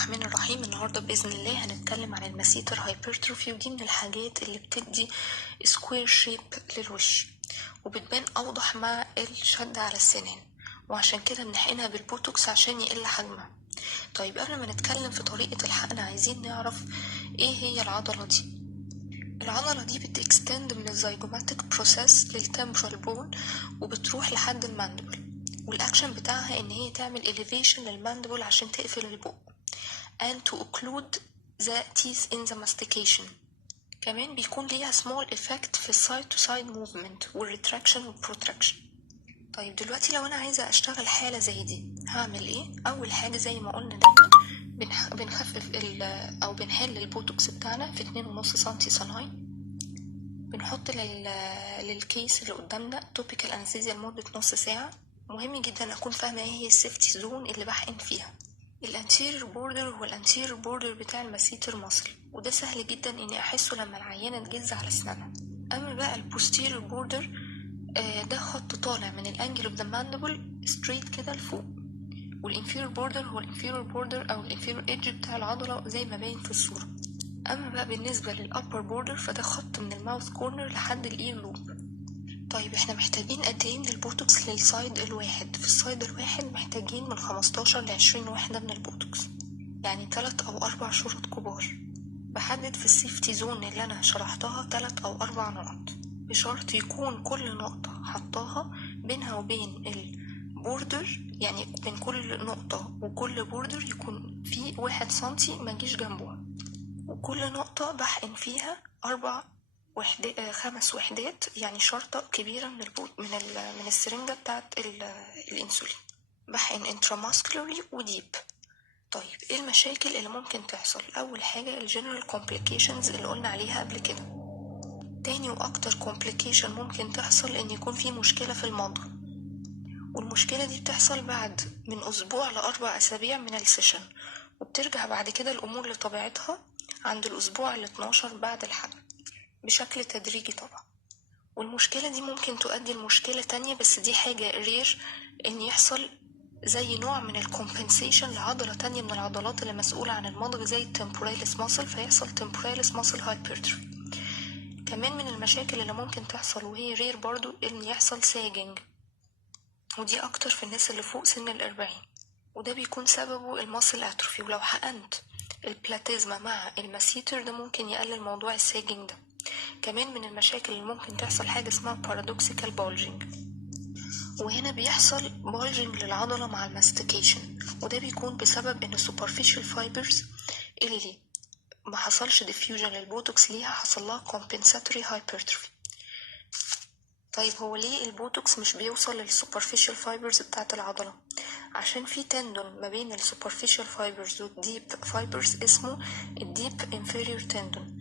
الرحمن الرحيم. النهاردة بإذن الله هنتكلم عن الماسيتر هايبرتروفي، ودي من الحاجات اللي بتدي سكوير شيب للوش وبتبان أوضح مع الشد على السنان، وعشان كده بنحقنها بالبوتوكس عشان يقل حجمها. طيب قبل ما نتكلم في طريقة الحقن عايزين نعرف ايه هي العضلة دي. العضلة دي بتكستند من الزيجوماتيك بروسيس للتمبرال بون وبتروح لحد الماندبل، والاكشن بتاعها ان هي تعمل elevation للماندبل عشان تقفل البق and to occlude the teeth in the mastication. كمان بيكون ليها small effect في side to side movement والretraction والprotraction. طيب دلوقتي لو انا عايزة اشتغل حالة زي دي هعمل ايه؟ اول حاجة زي ما قلنا دايما بنخفف او بنحل البوتوكس بتاعنا في 2.5 سنتي صناعي. بنحط للكيس اللي قدامنا توبيكال انستيزيا لمدة نص ساعة. مهم جدا اكون فاهمة ايه هي السيفتي زون اللي بحقن فيها. الانتيريور بوردر هو الانتيريور بوردر بتاع الماسيتر ماسل، وده سهل جدا اني احسه لما العيانة تجز على اسنانها. اما بقى البوستيريور بوردر ده خط طالع من الانجل اوف ذا ماندبل ستريت كده لفوق، والانفيريور بوردر هو الانفيريور بوردر او الانفيريور ايدج بتاع العضلة زي ما باين في الصورة. اما بقى بالنسبة للابر بوردر فده خط من الماوث كورنر لحد الاير لوب. طيب احنا محتاجين قد ايه من البوتوكس للسايد الواحد؟ في السايد الواحد محتاجين من 15 ل 20 وحدة من البوتوكس، يعني 3 أو 4 شرط كبار. بحدد في السيفتي زون اللي انا شرحتها 3 أو 4 نقط، بشرط يكون كل نقطة حطاها بينها وبين البوردر، يعني بين كل نقطة وكل بوردر يكون في 1 سنتي مجيش جنبها، وكل نقطة بحقن فيها 5 وحدات، يعني شرطة كبيرة من السرنجة بتاعت الانسولين. بحقن انتراماسكولاري وديب. طيب ايه المشاكل اللي ممكن تحصل؟ اول حاجة الجنرال كومبليكيشنز اللي قلنا عليها قبل كده. تاني واكتر كومبليكيشن ممكن تحصل ان يكون في مشكلة في المضغ، والمشكلة دي بتحصل بعد من اسبوع ل4 اسابيع من السيشن، وبترجع بعد كده الامور لطبيعتها عند الاسبوع ال12 بعد الحقن بشكل تدريجي طبعا. والمشكلة دي ممكن تؤدي لمشكلة تانية، بس دي حاجة رير ان يحصل زي نوع من الكومبنسيشن لعضلة تانية من العضلات اللي مسؤولة عن المضغ زي التمبوراليس ماسل، فيحصل تمبوراليس ماسل هايبرتروفي. كمان من المشاكل اللي ممكن تحصل وهي رير برضو ان يحصل ساجنج، ودي اكتر في الناس اللي فوق سن 40، وده بيكون سببه الماسل اتروفي. ولو حقنت البلاتيزما مع الماسيتر ده ممكن يقلل موضوع الساجنج ده. كمان من المشاكل اللي ممكن تحصل حاجة اسمها بارادوكسيكال بولجينج، وهنا بيحصل بولجينج للعضلة مع الماستيكيشن، وده بيكون بسبب ان السوبرفيشال فايبرز اللي ما حصلش ديفيوجن للبوتوكس ليها حصل لها compensatory hypertrophy. طيب هو ليه البوتوكس مش بيوصل للسوبرفيشال فايبرز بتاعت العضلة؟ عشان في تندون ما بين السوبرفيشال فايبرز والديب فايبرز اسمه الديب انفيريور تندون.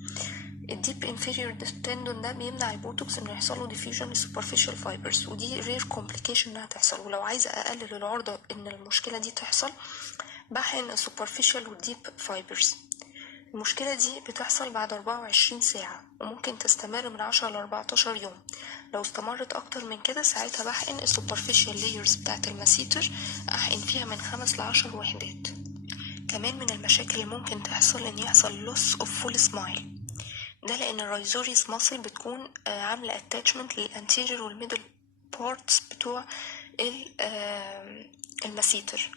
الديب انفيريور تندون ده بيمنع البوتوكس انه يحصل له ديفيوجن للسوبرفيشال فايبرز، ودي رير كومبليكيشن انها تحصل. ولو عايزه اقلل العرضه ان المشكله دي تحصل بحقن السوبرفيشال والديب فايبرز. المشكله دي بتحصل بعد 24 ساعه وممكن تستمر من 10 ل 14 يوم. لو استمرت اكتر من كده ساعتها بحقن السوبرفيشال لايرز بتاعت الماسيتر، احقن فيها من 5 ل 10 وحدات. كمان من المشاكل اللي ممكن تحصل ان يحصل loss of full smile، ده لان الرايزوريس ماسل بتكون عامله اتاتشمنت للانتيريور والميدل بارتس بتوع الماسيتر،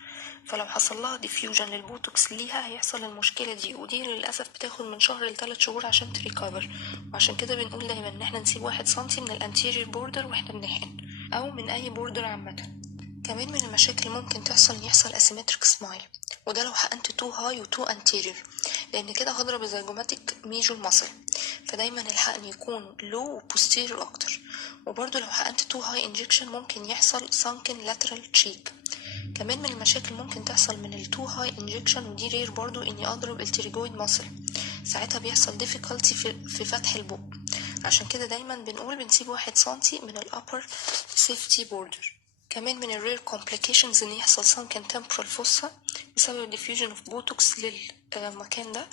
فلو حصل لها ديفيوجن للبوتوكس ليها هيحصل المشكله دي، ودي للاسف بتاخد من شهر ل3 شهور عشان تريكفر. وعشان كده بنقول دايما ان احنا نسيب 1 سنتي من الانتيريور بوردر واحنا بنحقن، او من اي بوردر عامه. كمان من المشاكل ممكن تحصل ان يحصل اسيمتريك سمايل، وده لو حقنت تو هاي وتو انتيريور، لان كده هضرب الزيجوماتيك ميجور ماسل، فدايما الحقن يكون لو وبوستيريور اكتر. وبرضو لو حقنت تو هاي انجكشن ممكن يحصل سانكن لاترال تشيك. كمان من المشاكل ممكن تحصل من التو هاي انجكشن، ودي رير برضو اني اضرب التريجويد ماسل، ساعتها بيحصل difficulty في فتح البق. عشان كده دايما بنقول بنسيب 1 سنتي من الابر سيفتي بوردر. كمان من الرير complications ان يحصل sunken temporal fossa بسبب diffusion of botox للمكان ده،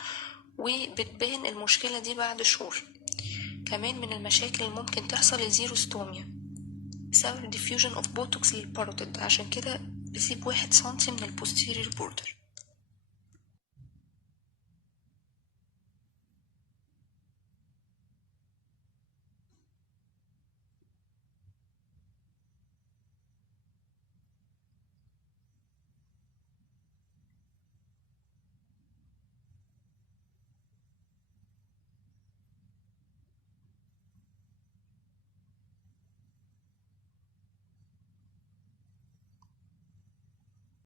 وبتبان المشكلة دي بعد شهور. كمان من المشاكل اللي ممكن تحصل الزيروستوميا بسبب diffusion of botox للباروتيد، عشان كده بسيب 1 سنتي من البوستيريور بوردر.